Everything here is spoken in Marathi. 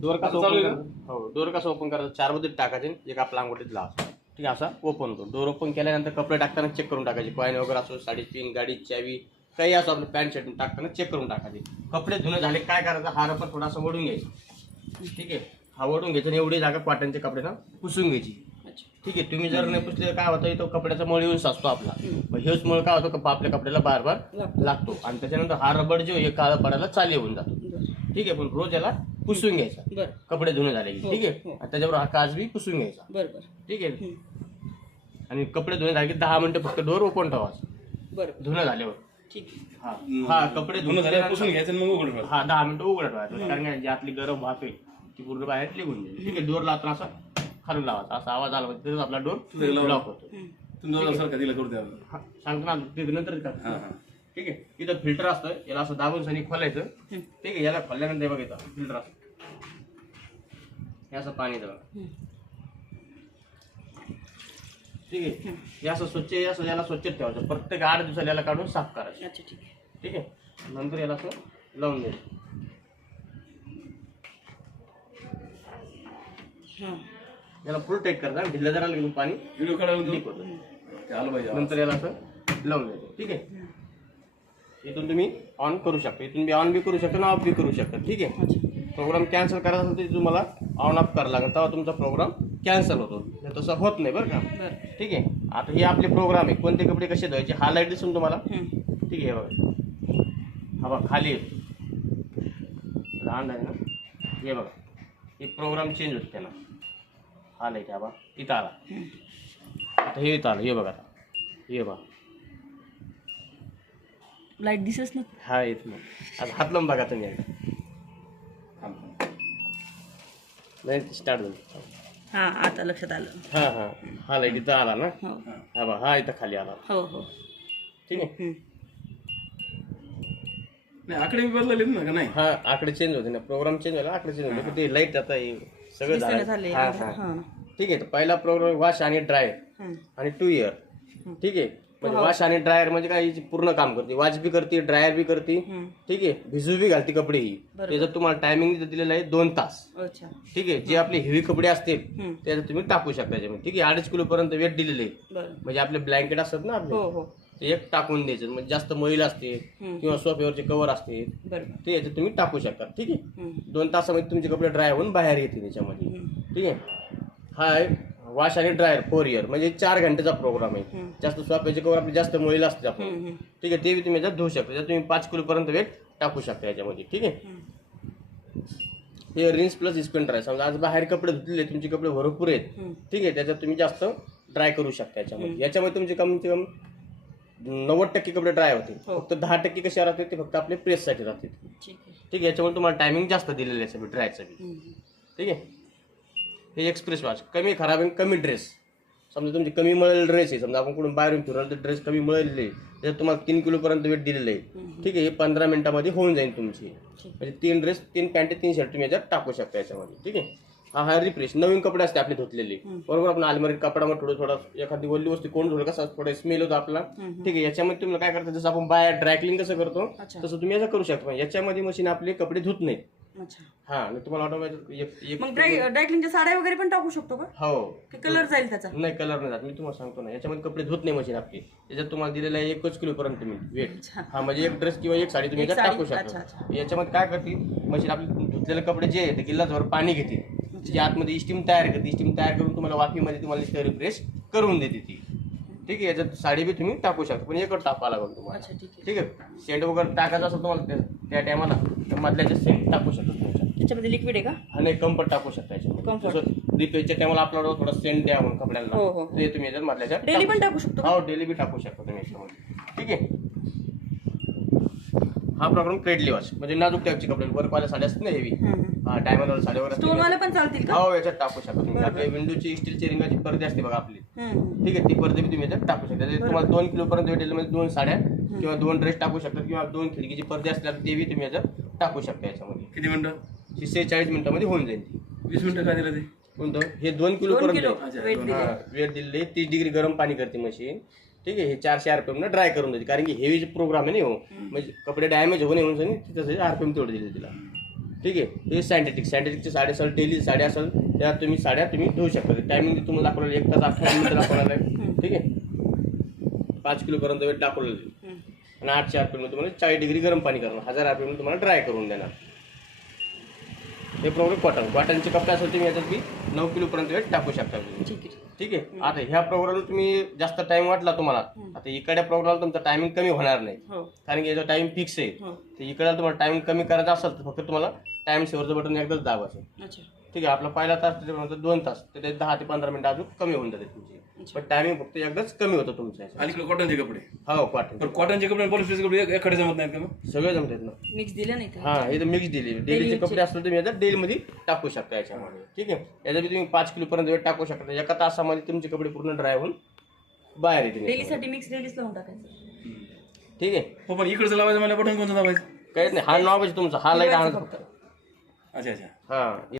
डोर कसं ओपन करायचं? हो, डोर कसं ओपन करायचं? 4 मध्ये टाकायचे, एक आपला अंगठीत लावायचा. ठीक आहे, असा ओपन होतो. डोर ओपन केल्यानंतर कपडे टाकताना चेक करून टाकायचे. कॉईन वगैरे असो, 3.5 गाडी चावी काही असो, आपलं पॅन्ट शर्ट टाकताना चेक करून टाकायचे. कपडे धुणे झाले काय करायचं? हा रबर थोडासा वडून घ्यायचा. ठीक आहे, हा वडून घ्यायचा आणि एवढी जागा कॉटनच्या कपड्यानं पुसून घ्यायची. ठीक आहे, तुम्ही जर नाही पुसले काय होतं, तो कपड्याचा मळ येऊन साचतो आपला. मग हेच मळ काय होतं, आपल्या कपड्याला बार बार लागतो आणि त्याच्यानंतर हा रबर जो हे काळा पडायला चालू होऊन जातो. ठीक आहे, पण रोज याला पुसून घ्यायचा कपडे धुणे झाले. ठीक आहे, आणि त्याच्याबरोबर हा काच बी पुसून घ्यायचा. बरोबर. ठीक आहे, आणि कपडे धुणे झाले की 10 मिनिटं फक्त डोर ओपन ठेवायचं धुणं झाल्यावर. ठीक आहे, हा कपडे धुणं झाल्यावर पुसून घ्यायचं मग उघड. हा 10 मिनिटं उघड ठेवायचं, कारण की आतली गरम वाफ आहे ती पूर्ण बाहेर निघून जाईल. ठीक आहे, डोर लावताना असा खालून लावायचा, असा आवाज आला म्हणजे आपला डोर लॉक होतो. सांगतो ना नंतर का. ठीक आहे, इथं फिल्टर असतं, याला असं दाबून सनी खोलायचं. ठीक आहे, याला खोलल्यानंतर बघ इथं फिल्टर असतं, हे असं पाणी येतं. ठीक आहे, हे असं स्वच्छ, असं याला स्वच्छ ठेवायचं. प्रत्येक 8 दिवसाला याला काढून साफ करायचं. अच्छा, ठीक आहे. ठीक आहे, नंतर याला असं लावून द्यायचं. याला फुल टाईट करायचं, ढिल्लं जरा लागून पाणी लीक होतं. नंतर याला असं लावून द्यायचं. ठीक आहे, इथून तुम्ही ऑन करू शकता, इथून बी ऑन बी करू शकता आणि ऑफ बी करू शकता. ठीक आहे, प्रोग्राम कॅन्सल करायचा असेल तर तुम्हाला ऑन ऑफ करायला लागेल, तेव्हा तुमचा प्रोग्राम कॅन्सल होतो. तसं होत नाही बरं का. ठीक आहे, आता हे आपले प्रोग्राम आहे, कोणते कपडे कसे धुवायचे. हा लाईट दिसून तुम्हाला. ठीक आहे, बघा हा बघा खाली येतो लहान आहे ना, हे बघा हे प्रोग्राम चेंज होतो त्याला. हा लाईट हा बघा इथं आला, आता हे इथं आलं, हे बघा हे बघा लाईट दिसच ना. हा येत नाही. आता हात लावून बघा तुम्ही एकदा. लाईट स्टार्ट झाली. हा आता लक्षात आलं. हा हा हा लाईट इथं आला ना. हा बघा हा इथं खाली आला. हो हो, ठीक आहे. नाही आकडे बदलले ना का नाही. हा आकडे चेंज होते ना, प्रोग्राम चेंज झाला, आकडे चेंज होते. ते लाईट आता सगळं झालं. हा हा ठीक आहे, तर पहिला प्रोग्राम वॉश आणि ड्रायर आणि 2 इयर. ठीक आहे, म्हणजे वॉश आणि ड्रायर म्हणजे काय, पूर्ण काम करते. वॉश बी करते, ड्रायर बी करते. ठीक आहे, भिजू बी घालते कपडे ही. त्याचं तुम्हाला टायमिंग दिलेलं आहे 2 तास. ठीक आहे, जे आपले हेवी कपडे असतील त्याच्यात तुम्ही टाकू शकता त्याच्यामध्ये. ठीक आहे, 2.5 किलो पर्यंत वेट दिलेले आहे. म्हणजे आपले ब्लँकेट असतात ना आपले, ते एक टाकून द्यायचं. म्हणजे जास्त मैल असते किंवा सोफ्यावरचे कव्हर असते ते याच्यात तुम्ही टाकू शकता. ठीक आहे, 2 तासामध्ये तुमचे कपडे ड्राय होऊन बाहेर येते त्याच्यामध्ये. ठीक आहे, हा आहे वॉश आणि ड्रायर 4 इयर, म्हणजे 4 घंटेचा प्रोग्राम आहे. जास्त सोफ्याचे कव्हर आपले जास्त मैल असते आपण. ठीक आहे, ते बी तुम्ही याच्यात धुवू शकता. त्याच्यात तुम्ही 5 किलो पर्यंत वेट टाकू शकता याच्यामध्ये. ठीक आहे, हे रिन्स प्लस इस्पेंटर आहे. समजा आज बाहेर कपडे धुतलेले, तुमचे कपडे भरपूर आहेत. ठीक आहे, त्याच्यात तुम्ही जास्त ड्राय करू शकता याच्यामध्ये. याच्यामध्ये तुमचे कमीत कमी 90% कपडे ड्राय होते. फक्त 10% कशा राहते ते फक्त आपले प्रेससाठी राहते. ठीक आहे, याच्यामुळे तुम्हाला टायमिंग जास्त दिलेलं आहे ड्रायचं बी. ठीक आहे, हे एक्सप्रेस वॉश. कमी खराब आहे, कमी ड्रेस. समजा तुमचे कमी मळलेले ड्रेस आहे, समजा आपण कुठून बाहेरून फिरवलं तर ड्रेस कमी मळलेले आहे, त्याच्यात तुम्हाला 3 किलो पर्यंत वेट दिलेलं आहे. ठीक आहे, हे 15 मिनिटामध्ये होऊन जाईल तुमची. म्हणजे 3 ड्रेस, 3 पॅन्ट, 3 शर्ट तुम्ही याच्यात टाकू शकता याच्यामध्ये. ठीक आहे, हा रिफ्रेश. नवीन कपडे असते आपले धुतलेले, बरोबर. आपण अलमारीत कपड्यामध्ये थोडं एखादी ओली वस्तू कोण धुलं कसं थोडं स्मेल होतो आपला. ठीक आहे, याच्यामध्ये तुम्ही काय करता, जसं आपण बाहेर ड्रायक्लिंग कसं करतो तसं तुम्ही याचं करू शकता. याच्यामध्ये मशीन आपले कपडे धुत नाही. हा, तुम्हाला ऑटोमॅटिक. मग ड्रायक्लिंगच्या साड्या वगैरे पण टाकू शकतो का? हो, कलर जाईल त्याचा? नाही, कलर नाही जात. मी तुम्हाला सांगतो ना, याच्यामध्ये कपडे धुत नाही मशीन आपली. त्याच्यात तुम्हाला दिलेलं आहे 1 किलो पर्यंत तुम्ही वेट. हा, म्हणजे 1 ड्रेस किंवा 1 साडी तुम्ही याच्यात टाकू शकता. याच्यामध्ये काय करते मशीन, आपले धुतलेले कपडे जे आहे ते गिल्लासभर पाणी घेते, जी आतमध्ये स्टीम तयार करते. स्टीम तयार करून तुम्हाला वाफीमध्ये तुम्हाला रिफ्रेश करून देते ती. ठीक आहे, याच्यात साडी बी तुम्ही टाकू शकता, पण एकच टाकावं लागेल तुम्हाला. ठीक आहे, सेंट वगैरे टाकायचं असेल तुम्हाला त्या टायमाला तर मधल्याचे सेंट टाकू शकता तुमच्या. त्याच्यामध्ये लिक्विड आहे का? आणि कम्फर्ट टाकू शकता याच्यामध्ये. रिपेच्या टायमाला आपल्याला थोडा सेंट द्या म्हणून कपड्याला, ते तुम्ही याच्यात मधल्याच्या डेली पण टाकू शकतो. हो, डेली बी टाकू शकता तुम्ही याच्यामध्ये. ठीक आहे, हा प्रोग्राम क्रेडली वॉश म्हणजे नाजूक टाईपचे कपडे, वर्कवाल्या साड्या असतात ना हेवी, हा डायमंड साड्या वगैरे स्टोनवाले पण चालतील का? हो, याच्यात टाकू शकता तुम्ही. आपल्या विंडोची स्टीलची रिंगाची पडदे असते बघा आपली. ठीक आहे, ती पडदे बी तुम्ही याच्यात टाकू शकता. तुम्हाला 2 किलो पर्यंत वेट म्हणजे 2 साड्या किंवा 2 ड्रेस टाकू शकता, किंवा 2 खिडकीचे पडदे असतात ते बी तुम्ही याच्यात टाकू शकता याच्यामध्ये. किती मिनिटं? 46 मिनिटांमध्ये होऊन जाईल. 20 मिनिटं काय दिलं ते? कोणतं? हे 2 किलो पर्यंत वेट वेट दिले. 30 डिग्री गरम पाणी करते मशीन. ठीक आहे, हे 400 RPM न ड्राय करून देते, कारण की हेवी प्रोग्राम आहे नाही हो, म्हणजे कपडे डॅमेज होऊ नये म्हणून तिथं RPM तेवढे दिले तिला. ठीक आहे. हे सायंटिफिकच्या साड्या असेल, डेली साड्या असेल, त्या साड्या तुम्ही धुवू शकता. टायमिंग तुम्हाला दाखवलेलं 1 तास 18 मिनिटं दाखवलेलं आहे. ठीक आहे. 5 किलोपर्यंत वेट दाखवलेलं आहे. आणि 800 RPM तुम्हाला 40 डिग्री गरम पाणी करणार, 1000 RPM तुम्हाला ड्राय करून देणार. हे प्रोग्राम कॉटनचे कपडे असेल तुम्ही याच्यात बी 9 किलोपर्यंत वेट टाकू शकता. ठीक आहे. आता ह्या प्रोग्रामला तुम्ही जास्त टाइम वाटला तुम्हाला, आता इकडच्या प्रोग्रामला तुमचा टायमिंग कमी होणार नाही, कारण की याचा टाइम फिक्स आहे. तर इकडे तुम्हाला टाइम कमी करायचा असेल तर फक्त तुम्हाला टाइम सेव्हरचं बटन एकदाच दाबायचं. ठीक आहे. आपला पहिला तास त्याच्यानंतर 2 तास, ते 10 ते 15 मिनिटं अजून कमी होऊन जाते तुमची, पण टायमिंग फक्त एकदाच कमी होतं तुमचं. अलीकडे कॉटनचे कपडे. हो, कॉटन. पण कॉटनचे कपडे आणि पॉलिस्टरचे कपडे एखादे जमत नाहीत का मग? सगळे जमतात ना. मिक्स दिलं नाही हा, इथं मिक्स दिली. डेलीचे कपडे असले तुम्ही याच्यात डेलीमध्ये टाकू शकता याच्यामध्ये. ठीक आहे. याच्यात तुम्ही 5 किलोपर्यंत वेट टाकू शकता. एका तासामध्ये तुमचे कपडे पूर्ण ड्राय होऊन बाहेर येतील. डेलीसाठी मिक्स डेलीच लावून टाकायचं. ठीक आहे. हो, पण इकडचं लावायचं मला बटन कोणतं दाबायचं? काहीच नाही. हा नॉब आहे तुमचा, हा लाईट आणा फक्त. अच्छा अच्छा. हा.